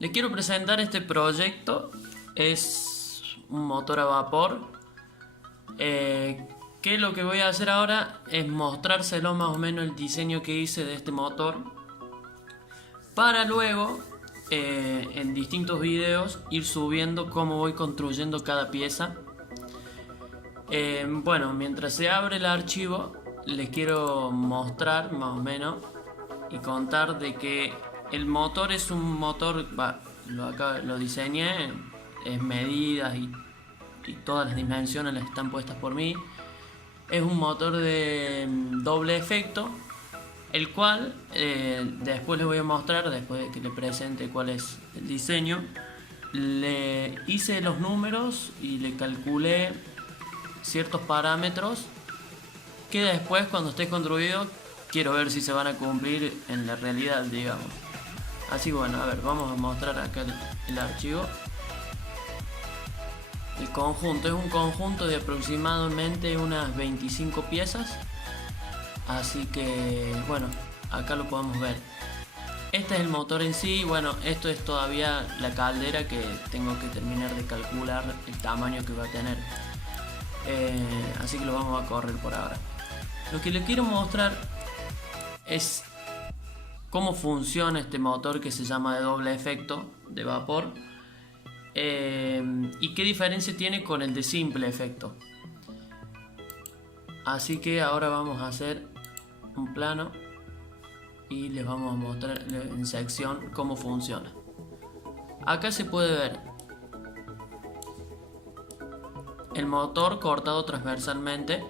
Les quiero presentar este proyecto. Es un motor a vapor. Que lo que voy a hacer ahora es mostrárselo más o menos el diseño que hice de este motor, para luego en distintos videos ir subiendo cómo voy construyendo cada pieza. Bueno, mientras se abre el archivo, les quiero mostrar más o menos y contar de que el motor es un motor, lo diseñé, es medidas y todas las dimensiones las están puestas por mí. Es un motor de doble efecto, el cual después les voy a mostrar, después de que le presente cuál es el diseño. Le hice los números y le calculé ciertos parámetros que después, cuando esté construido, quiero ver si se van a cumplir en la realidad, digamos. Así que bueno, a ver, vamos a mostrar acá el archivo. El conjunto es un conjunto de aproximadamente unas 25 piezas. Así que bueno, acá lo podemos ver. Este es el motor en sí. Bueno, esto es todavía la caldera, que tengo que terminar de calcular el tamaño que va a tener. Así que lo vamos a correr por ahora. Lo que les quiero mostrar es cómo funciona este motor que se llama de doble efecto de vapor. Y qué diferencia tiene con el de simple efecto. Así que ahora vamos a hacer un plano y les vamos a mostrar en sección cómo funciona. Acá se puede ver el motor cortado transversalmente.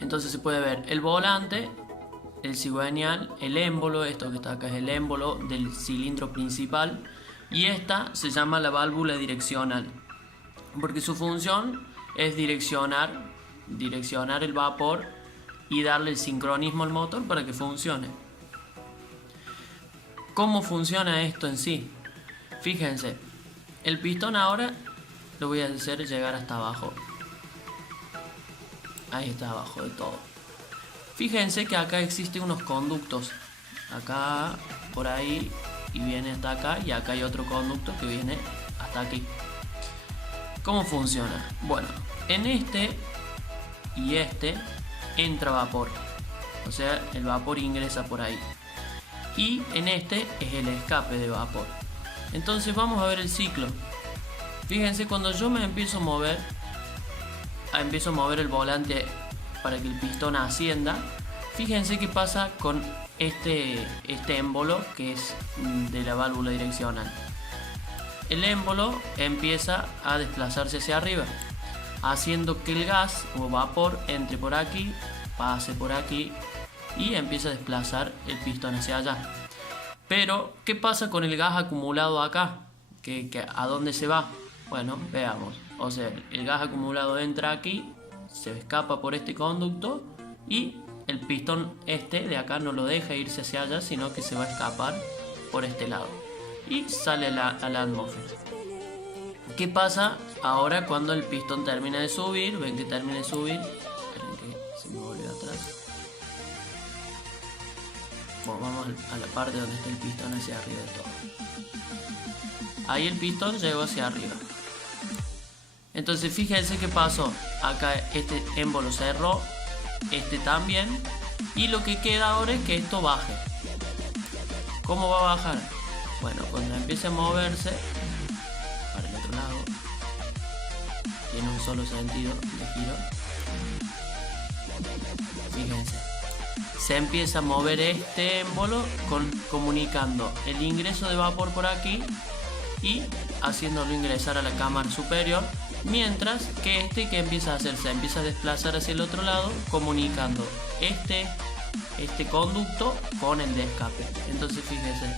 Entonces se puede ver el volante, el cigüeñal, el émbolo. Esto que está acá es el émbolo del cilindro principal. Y esta se llama la válvula direccional, porque su función es direccionar el vapor y darle el sincronismo al motor para que funcione. ¿Cómo funciona esto en sí? Fíjense, el pistón ahora lo voy a hacer llegar hasta abajo. Ahí está, abajo de todo. Fíjense que acá existen unos conductos. Acá, por ahí, y viene hasta acá, y acá hay otro conducto que viene hasta aquí. ¿Cómo funciona? Bueno, en este y este entra vapor, o sea, el vapor ingresa por ahí, y en este es el escape de vapor. Entonces vamos a ver el ciclo. Fíjense, cuando yo me empiezo a mover el volante para que el pistón ascienda, fíjense qué pasa con este émbolo, que es de la válvula direccional. El émbolo empieza a desplazarse hacia arriba, haciendo que el gas o vapor entre por aquí, pase por aquí y empieza a desplazar el pistón hacia allá. Pero ¿qué pasa con el gas acumulado acá? ¿A dónde se va? Bueno, veamos. O sea, el gas acumulado entra aquí, se escapa por este conducto, y el pistón de acá no lo deja irse hacia allá, sino que se va a escapar por este lado y sale a la atmósfera. ¿Qué pasa ahora cuando el pistón termina de subir? Ven que termina de subir. Esperen que se me volvió atrás. Bueno, vamos a la parte donde está el pistón hacia arriba de todo. Ahí el pistón llegó hacia arriba. Entonces fíjense qué pasó. Acá este émbolo cerró, este también, y lo que queda ahora es que esto baje. ¿Cómo va a bajar? Bueno, cuando empiece a moverse para el otro lado, tiene un solo sentido de giro. Fíjense, se empieza a mover este émbolo comunicando el ingreso de vapor por aquí y haciéndolo ingresar a la cámara superior, mientras que que empieza a hacerse, empieza a desplazar hacia el otro lado, comunicando este conducto con el de escape. Entonces fíjense,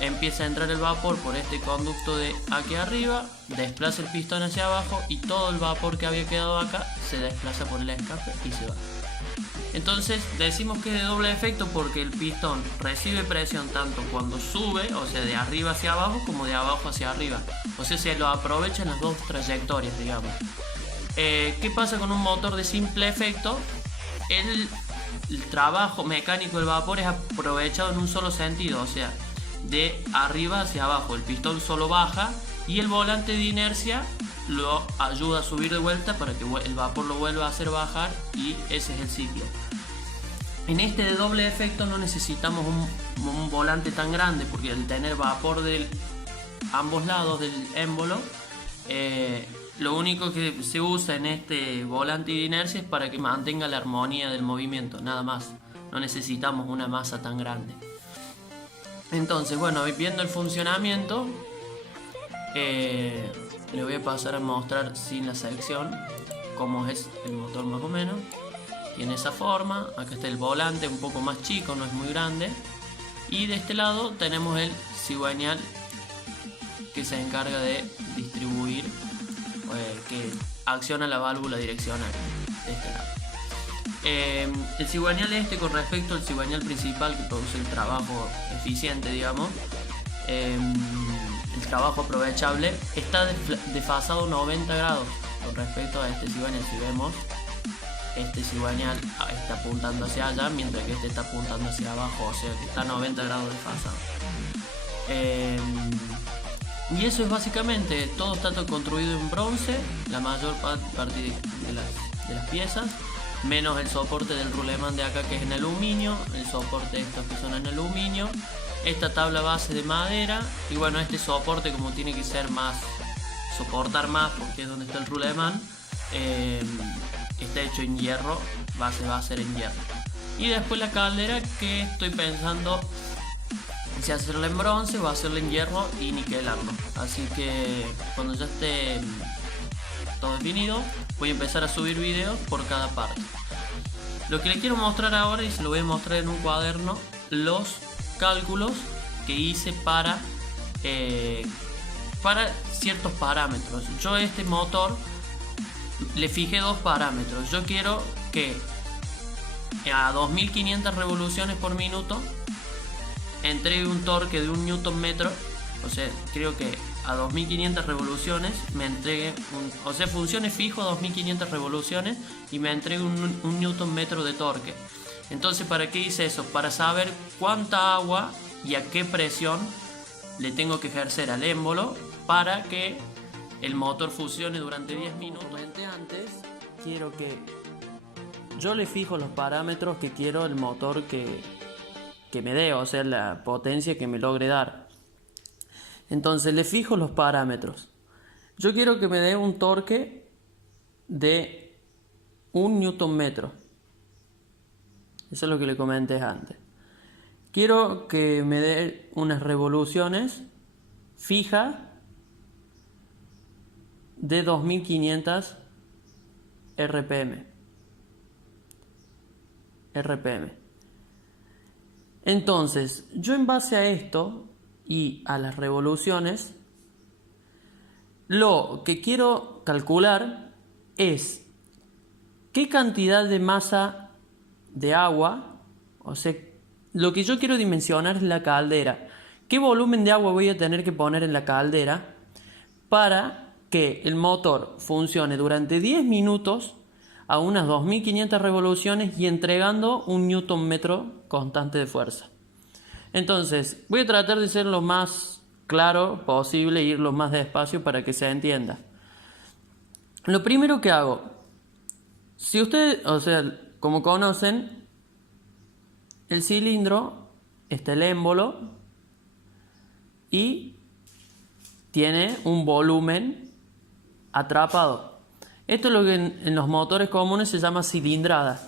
empieza a entrar el vapor por este conducto de aquí arriba, desplaza el pistón hacia abajo, y todo el vapor que había quedado acá se desplaza por el escape y se va. Entonces decimos que es de doble efecto porque el pistón recibe presión tanto cuando sube, o sea, de arriba hacia abajo, como de abajo hacia arriba. O sea, se lo aprovecha en las dos trayectorias, digamos. ¿Qué pasa con un motor de simple efecto? El trabajo mecánico del vapor es aprovechado en un solo sentido, o sea, de arriba hacia abajo. El pistón solo baja y el volante de inercia lo ayuda a subir de vuelta para que el vapor lo vuelva a hacer bajar, y ese es el ciclo. En este de doble efecto no necesitamos un volante tan grande, porque al tener vapor de ambos lados del émbolo, lo único que se usa en este volante de inercia es para que mantenga la armonía del movimiento, nada más. No necesitamos una masa tan grande. Entonces, bueno, viendo el funcionamiento, le voy a pasar a mostrar sin la sección cómo es el motor más o menos. Tiene esa forma. Acá está el volante, un poco más chico, no es muy grande. Y de este lado tenemos el cigüeñal, que se encarga de distribuir, que acciona la válvula direccional de este lado. El cigüeñal con respecto al cigüeñal principal, que produce el trabajo eficiente, digamos, el trabajo aprovechable, está desfasado 90 grados con respecto a este cigüeñal. Si vemos, este cigüeñal está apuntando hacia allá, mientras que este está apuntando hacia abajo, o sea que está a 90 grados desfasado. Y eso es básicamente todo. Está todo construido en bronce, la mayor parte de las piezas, menos el soporte del rulemán de acá, que es en aluminio, el soporte de estos que son en aluminio, esta tabla base de madera, y bueno, este soporte, como tiene que ser más, soportar más, porque es donde está el rulemán, está hecho en hierro, va a ser en hierro. Y después la caldera, que estoy pensando si hacerla en bronce o hacerla en hierro y niquelarlo. Así que cuando ya esté todo definido, voy a empezar a subir videos por cada parte. Lo que les quiero mostrar ahora, y se lo voy a mostrar en un cuaderno, los cálculos que hice para ciertos parámetros. Yo a este motor le fijé dos parámetros. Yo quiero que a 2500 revoluciones por minuto entregue un torque de 1 Nm. O sea, creo que a 2500 revoluciones me entregue funcione fijo a 2500 revoluciones y me entregue un Nm de torque. Entonces, ¿para qué hice eso? Para saber cuánta agua y a qué presión le tengo que ejercer al émbolo para que el motor funcione durante 10 minutos. Como comenté antes, quiero que yo le fijo los parámetros que quiero el motor que me dé, o sea, la potencia que me logre dar. Entonces le fijo los parámetros. Yo quiero que me dé un torque de 1 Nm. Eso es lo que le comenté antes. Quiero que me dé unas revoluciones fijas de 2500 RPM. Entonces, yo en base a esto y a las revoluciones, lo que quiero calcular es qué cantidad de masa de agua, o sea, lo que yo quiero dimensionar es la caldera. ¿Qué volumen de agua voy a tener que poner en la caldera para que el motor funcione durante 10 minutos a unas 2500 revoluciones y entregando 1 Nm constante de fuerza? Entonces, voy a tratar de ser lo más claro posible e ir lo más despacio para que se entienda. Lo primero que hago, si ustedes, o sea, como conocen, el cilindro, está el émbolo y tiene un volumen atrapado. Esto es lo que en los motores comunes se llama cilindrada,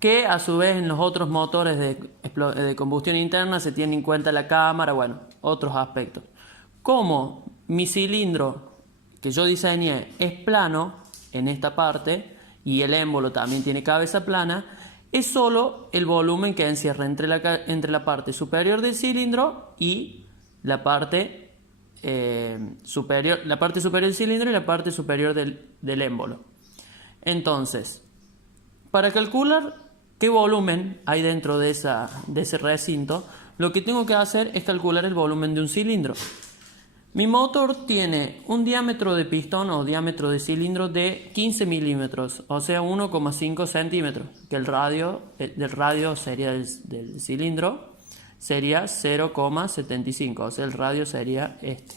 que a su vez en los otros motores de combustión interna se tiene en cuenta la cámara, bueno, otros aspectos. Como mi cilindro que yo diseñé es plano en esta parte y el émbolo también tiene cabeza plana, es solo el volumen que encierra entre la parte superior del cilindro y la parte superior del cilindro y la parte superior del émbolo. Entonces, para calcular qué volumen hay dentro de ese recinto, lo que tengo que hacer es calcular el volumen de un cilindro. Mi motor tiene un diámetro de pistón o diámetro de cilindro de 15 milímetros, o sea 1,5 centímetros, que del radio sería del cilindro sería 0,75, o sea, el radio sería este.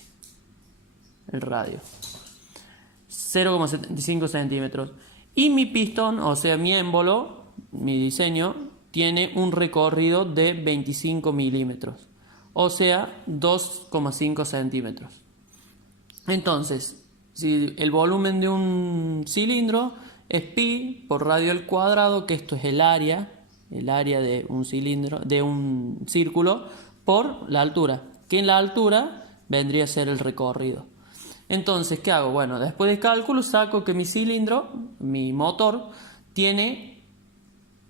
El radio. 0,75 centímetros. Y mi pistón, o sea, mi émbolo, mi diseño, tiene un recorrido de 25 milímetros, o sea, 2,5 centímetros. Entonces, si el volumen de un cilindro es pi por radio al cuadrado, que esto es el área de un cilindro, de un círculo, por la altura, que en la altura vendría a ser el recorrido. Entonces, ¿qué hago? Bueno, después de cálculo saco que mi cilindro, mi motor, tiene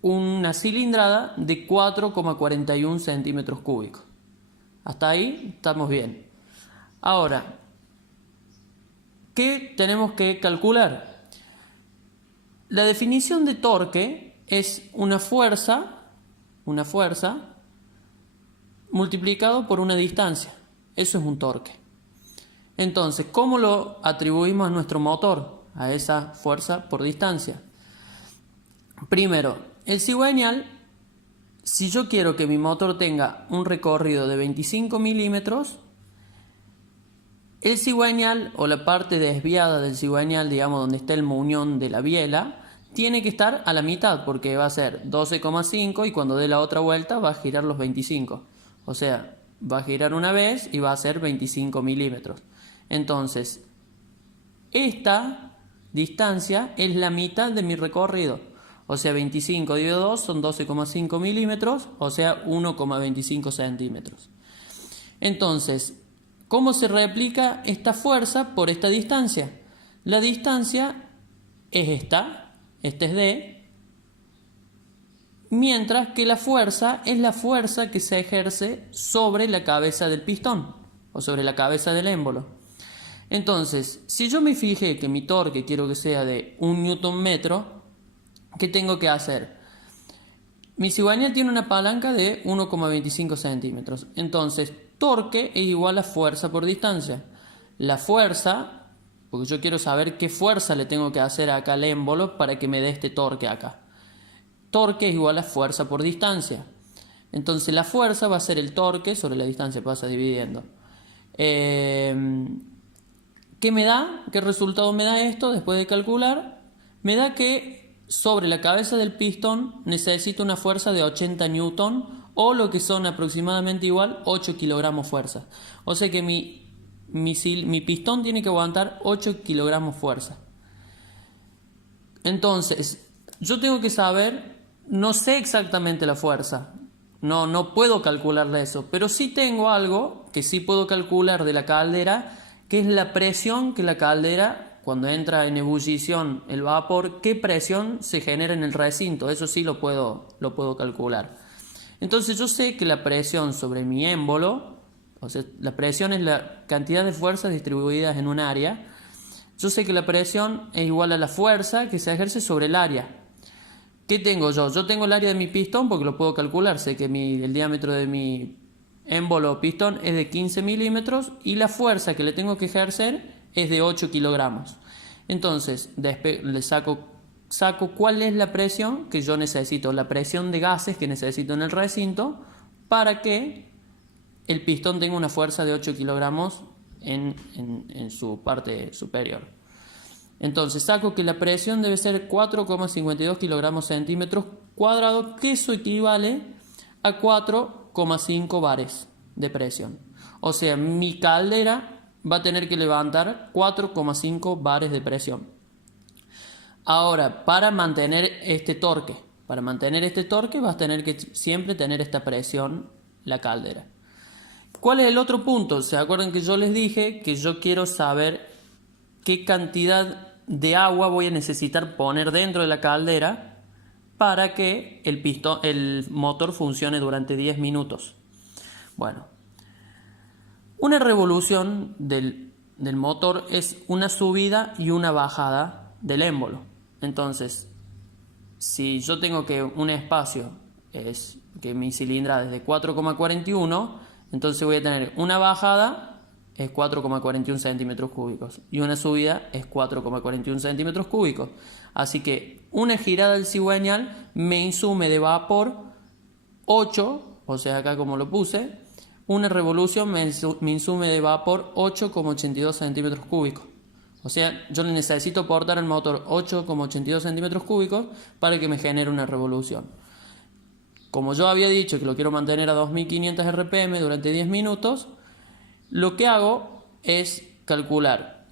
una cilindrada de 4,41 centímetros cúbicos. Hasta ahí estamos bien. Ahora, ¿qué tenemos que calcular? La definición de torque es una fuerza multiplicado por una distancia. Eso es un torque. Entonces, ¿cómo lo atribuimos a nuestro motor? A esa fuerza por distancia. Primero, el cigüeñal, si yo quiero que mi motor tenga un recorrido de 25 milímetros, el cigüeñal o la parte desviada del cigüeñal, digamos donde está el muñón de la biela, tiene que estar a la mitad porque va a ser 12,5 y cuando dé la otra vuelta va a girar los 25. O sea, va a girar una vez y va a ser 25 milímetros. Entonces, esta distancia es la mitad de mi recorrido. O sea, 25 dividido 2 son 12,5 milímetros, o sea, 1,25 centímetros. Entonces, ¿cómo se replica esta fuerza por esta distancia? La distancia es esta es D, mientras que la fuerza es la fuerza que se ejerce sobre la cabeza del pistón o sobre la cabeza del émbolo. Entonces, si yo me fijé que mi torque quiero que sea de 1 newton metro, ¿qué tengo que hacer? Mi cigüeñal tiene una palanca de 1,25 centímetros. Entonces, torque es igual a fuerza por distancia. La fuerza, porque yo quiero saber qué fuerza le tengo que hacer acá al émbolo para que me dé este torque acá. Torque es igual a fuerza por distancia. Entonces, la fuerza va a ser el torque sobre la distancia, pasa dividiendo. ¿Qué me da? ¿Qué resultado me da esto después de calcular? Me da que sobre la cabeza del pistón necesito una fuerza de 80 newton o lo que son aproximadamente igual 8 kilogramos fuerza. O sea que mi pistón tiene que aguantar 8 kilogramos fuerza. Entonces, yo tengo que saber, no sé exactamente la fuerza, no puedo calcularle eso, pero sí tengo algo que sí puedo calcular de la caldera, que es la presión que la caldera, cuando entra en ebullición el vapor, qué presión se genera en el recinto. Eso sí lo puedo calcular. Entonces yo sé que la presión sobre mi émbolo, o sea, la presión es la cantidad de fuerzas distribuidas en un área. Yo sé que la presión es igual a la fuerza que se ejerce sobre el área. ¿Qué tengo yo? Yo tengo el área de mi pistón porque lo puedo calcular. Sé que el diámetro de mi émbolo o pistón es de 15 milímetros y la fuerza que le tengo que ejercer es de 8 kilogramos. Entonces le saco cuál es la presión que yo necesito, la presión de gases que necesito en el recinto para que el pistón tenga una fuerza de 8 kilogramos en su parte superior. Entonces saco que la presión debe ser 4,52 kilogramos centímetros cuadrados, que eso equivale a 4,5 bares de presión. O sea, mi caldera va a tener que levantar 4,5 bares de presión. Ahora, para mantener este torque vas a tener que siempre tener esta presión la caldera. ¿Cuál es el otro punto? ¿Se acuerdan que yo les dije que yo quiero saber qué cantidad de agua voy a necesitar poner dentro de la caldera para que el motor funcione durante 10 minutos? Bueno, una revolución del motor es una subida y una bajada del émbolo. Entonces, si yo tengo que un espacio es que mi cilindrada es de 4,41, entonces voy a tener una bajada es 4,41 centímetros cúbicos y una subida es 4,41 centímetros cúbicos. Así que una girada del cigüeñal me insume de vapor 8 o sea acá como lo puse, una revolución me insume de vapor 8,82 centímetros cúbicos. O sea, yo le necesito aportar al motor 8,82 centímetros cúbicos para que me genere una revolución. Como yo había dicho que lo quiero mantener a 2500 RPM durante 10 minutos, lo que hago es calcular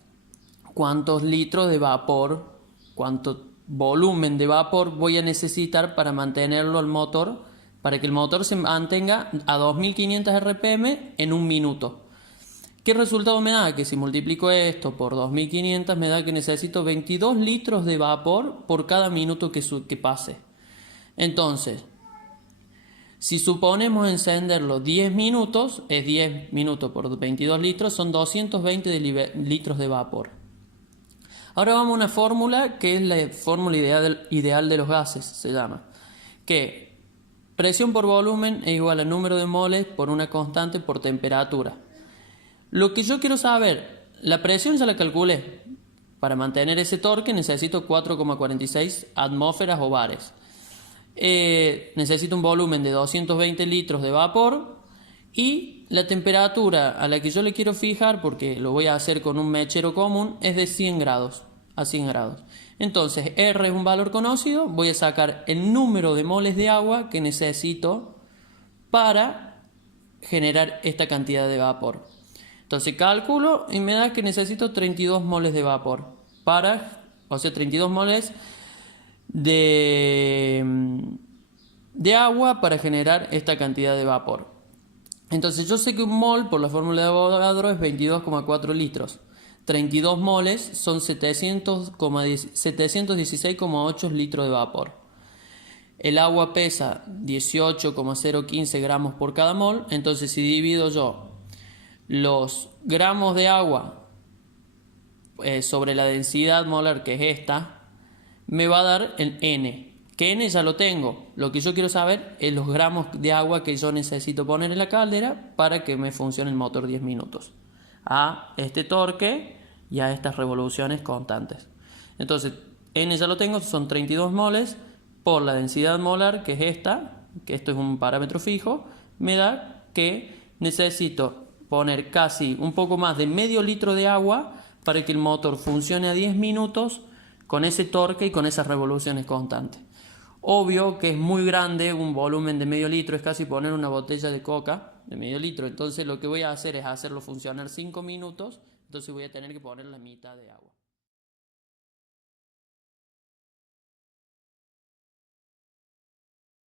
cuántos litros de vapor, cuánto volumen de vapor voy a necesitar para mantenerlo al motor, para que el motor se mantenga a 2500 RPM en un minuto. ¿Qué resultado me da? Que si multiplico esto por 2500 me da que necesito 22 litros de vapor por cada minuto que pase. Entonces, si suponemos encenderlo 10 minutos, es 10 minutos por 22 litros, son 220 litros de vapor. Ahora vamos a una fórmula que es la fórmula ideal de los gases, se llama. Que presión por volumen es igual al número de moles por una constante por temperatura. Lo que yo quiero saber, la presión ya la calculé. Para mantener ese torque necesito 4,46 atmósferas o bares. Necesito un volumen de 220 litros de vapor y la temperatura a la que yo le quiero fijar, porque lo voy a hacer con un mechero común, es de 100 grados a 100 grados. Entonces R es un valor conocido, voy a sacar el número de moles de agua que necesito para generar esta cantidad de vapor. Entonces calculo y me da que necesito 32 moles de vapor o sea 32 moles de agua para generar esta cantidad de vapor. Entonces yo sé que un mol por la fórmula de Avogadro es 22,4 litros. 32 moles son 716,8 litros de vapor. El agua pesa 18,015 gramos por cada mol. Entonces si divido yo los gramos de agua sobre la densidad molar, que es esta, me va a dar el N. Que N ya lo tengo. Lo que yo quiero saber es los gramos de agua que yo necesito poner en la caldera para que me funcione el motor 10 minutos. A este torque y a estas revoluciones constantes. Entonces, N ya lo tengo, son 32 moles por la densidad molar, que es esta, que esto es un parámetro fijo, me da que necesito poner casi un poco más de medio litro de agua para que el motor funcione a 10 minutos con ese torque y con esas revoluciones constantes. Obvio que es muy grande, un volumen de medio litro es casi poner una botella de coca de medio litro. Entonces lo que voy a hacer es hacerlo funcionar 5 minutos, entonces voy a tener que poner la mitad de agua.